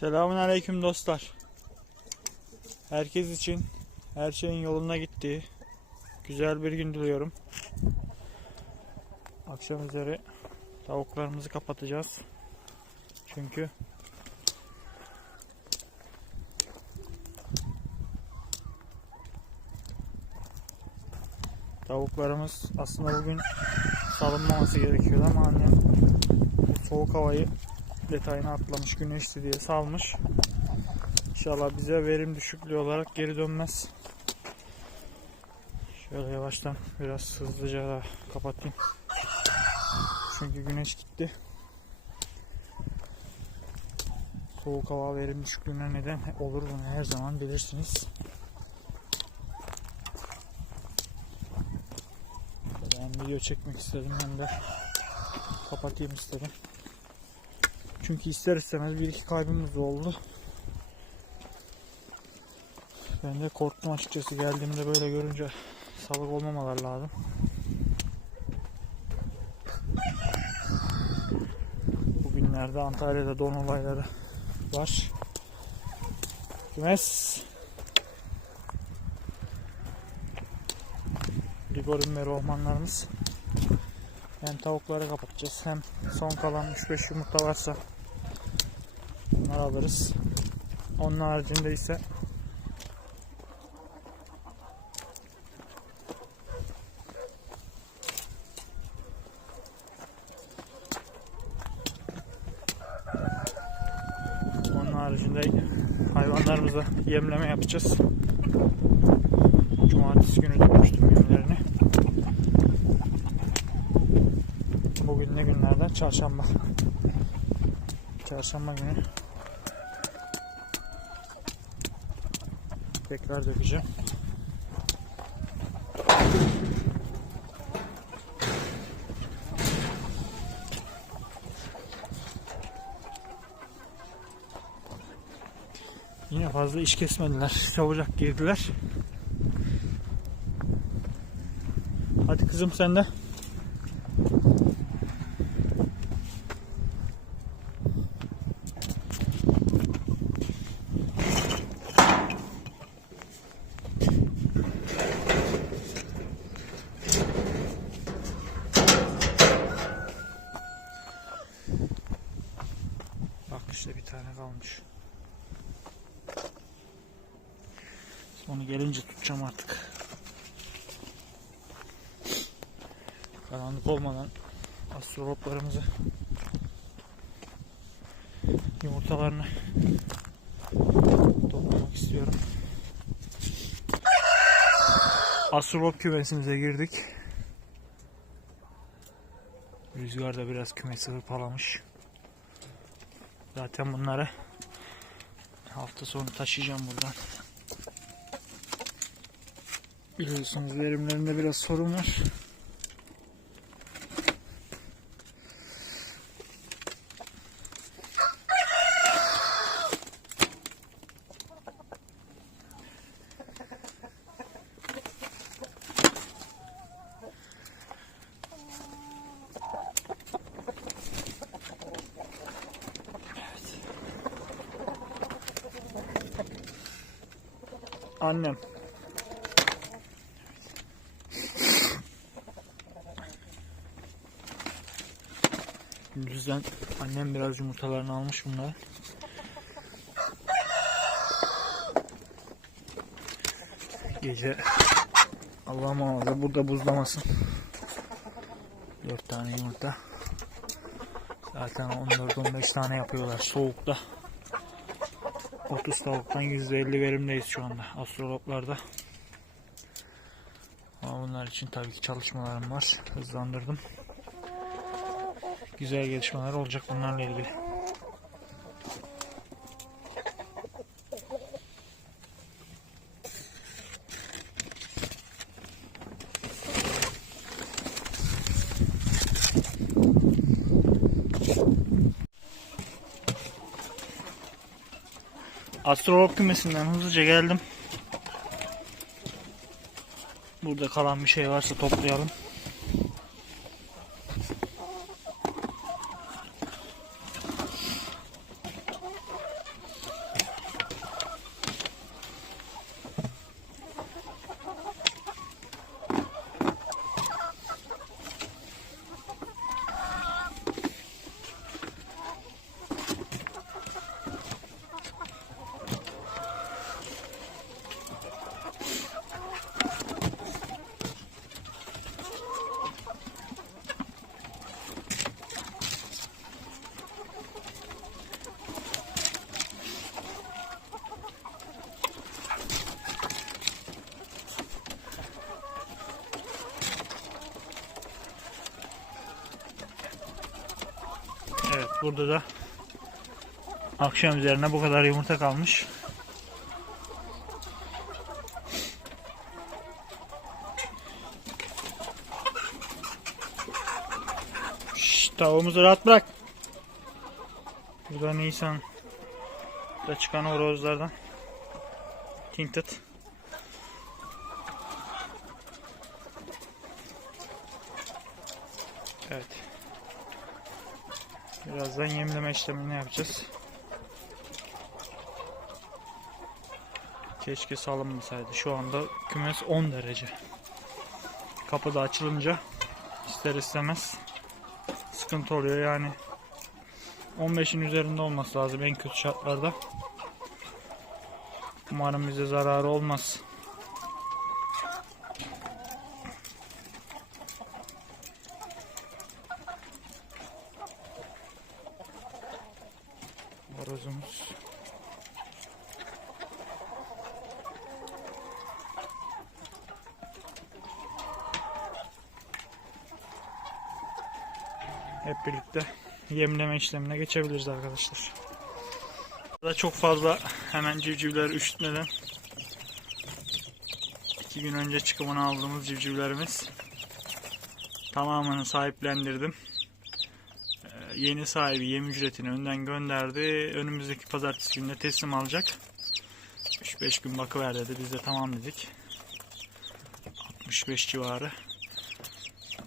Selamun aleyküm dostlar. Herkes için her şeyin yoluna gittiği güzel bir gün diliyorum. Akşam üzeri tavuklarımızı kapatacağız. Çünkü tavuklarımız aslında bugün salınmaması gerekiyordu ama annem soğuk havayı detayını atlamış güneşli diye salmış. İnşallah bize verim düşüklüğü olarak geri dönmez. Şöyle yavaştan biraz hızlıca da kapatayım. Çünkü güneş gitti. Soğuk hava verim düşüklüğüne neden olur bunu her zaman bilirsiniz. Ben video çekmek istedim hem de kapatayım istedim. Çünkü ister istemez bir iki kaybımız oldu. Ben de korktum açıkçası geldiğimde böyle görünce salık olmamalar lazım. Bugünlerde Antalya'da don olayları var. Kümes Rigorin ve rohmanlarımız hem tavukları kapatacağız hem son kalan 3-5 yumurta varsa bunları alırız. Onun haricinde ise Onun haricinde hayvanlarımıza yemleme yapacağız. Cumartesi günü tutmuştum yemlerini. Bugün ne günlerden? Çarşamba. Çarşamba günü tekrar dökeceğim. Yine fazla iş kesmediler. Çabucak girdiler. Hadi kızım sen de. İşte bir tane kalmış. Onu gelince tutacağım artık. Karanlık olmadan astroloplarımızı yumurtalarını toplamak istiyorum. Astrolop kümesimize girdik. Rüzgar da biraz kümesi hırpalamış. Zaten bunları hafta sonu taşıyacağım buradan. Biliyorsunuz verimlerinde biraz sorun var. Annem. Gündüzden annem biraz yumurtalarını almış bunları. Gece Allah muhafaza burada buzlamasın. 4 tane yumurta. Zaten 14-15 tane yapıyorlar soğukta. 30 tavuktan %50 verimdeyiz şu anda astrologlarda. Ama bunlar için tabii ki çalışmalarım var. Hızlandırdım. Güzel gelişmeler olacak bunlarla ilgili. Astrolog kümesinden hızlıca geldim. Burada kalan bir şey varsa toplayalım. Burada da akşam üzerine bu kadar yumurta kalmış. Şşş, tavuğumuzu rahat bırak. Burada Nisan da çıkan horozlardan. Tinted. Evet. Birazdan yemleme işlemini yapacağız. Keşke salınmasaydı. Şu anda kümes 10 derece. Kapı da açılınca ister istemez sıkıntı oluyor yani. 15'in üzerinde olması lazım en kötü şartlarda. Umarım bize zararı olmaz. Horozumuz. Hep birlikte yemleme işlemine geçebiliriz arkadaşlar. Burada çok fazla hemen civcivler üşütmeden iki gün önce çıkımını aldığımız civcivlerimiz tamamını sahiplendirdim. Yeni sahibi yem ücretini önden gönderdi. Önümüzdeki pazartesi günde teslim alacak. 3-5 gün bakıver dedi. Biz de tamam dedik. 65 civarı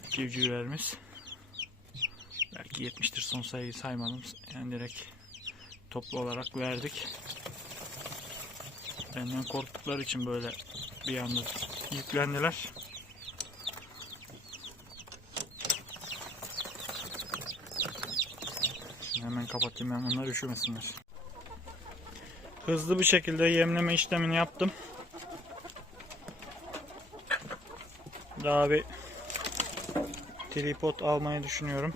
civcivlerimiz. Belki 70'tir son sayıyı saymadım. Yani direkt toplu olarak verdik. Benden korktukları için böyle bir anda yüklendiler. Hemen kapatayım ben bunları üşümesinler. Hızlı bir şekilde yemleme işlemini yaptım. Daha bir tripod almayı düşünüyorum.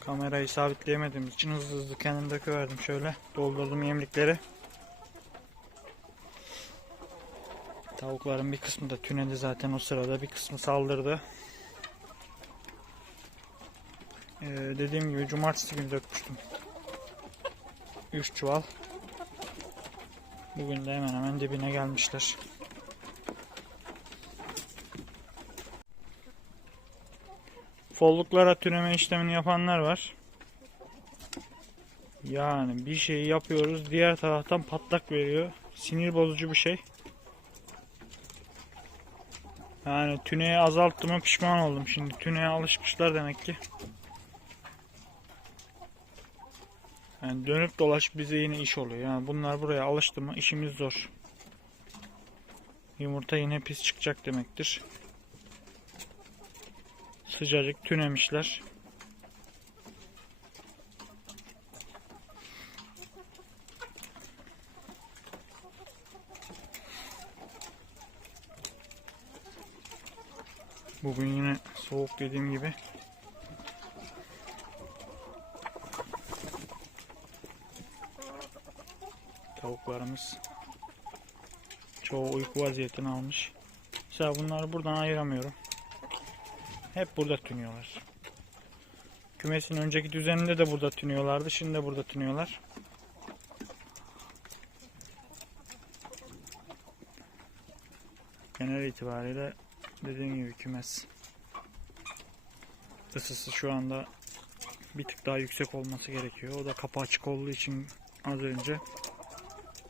Kamerayı sabitleyemediğim için hızlı hızlı kendim döküverdim şöyle. Doldurdum yemlikleri. Tavukların bir kısmı da tünedi zaten o sırada. Bir kısmı saldırdı. Ee, dediğim gibi cumartesi günü dökmüştüm. 3 çuval. Bugün de hemen hemen dibine gelmişler. Folluklara tüneme işlemini yapanlar var. Yani bir şey yapıyoruz diğer taraftan patlak veriyor. Sinir bozucu bir şey. Yani tüneye azalttığıma pişman oldum şimdi. Tüneye alışmışlar demek ki. Yani dönüp dolaş bize yine iş oluyor. Yani bunlar buraya alıştı mı işimiz zor. Yumurta yine pis çıkacak demektir. Sıcacık tünemişler. Bugün yine soğuk dediğim gibi. Tavuklarımız çoğu uyku vaziyetini almış. Mesela bunları buradan ayıramıyorum. Hep burada tünüyorlar. Kümesin önceki düzeninde de burada tünüyorlardı. Şimdi de burada tünüyorlar. Genel itibariyle dediğim gibi kümes ısısı şu anda bir tık daha yüksek olması gerekiyor. O da kapı açık olduğu için az önce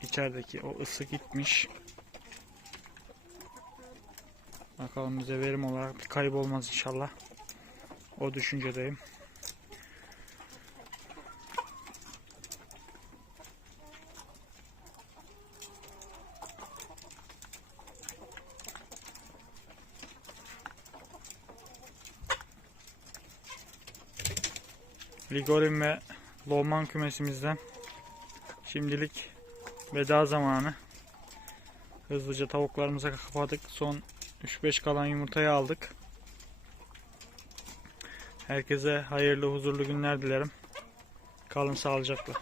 içerideki o ısı gitmiş. Bakalım bize verim olarak bir kayıp olmaz inşallah. O düşüncedeyim. Ligorin ve Lowman kümesimizden şimdilik veda zamanı. Hızlıca tavuklarımıza kapadık. Son 3-5 kalan yumurtayı aldık. Herkese hayırlı huzurlu günler dilerim. Kalın sağlıcakla.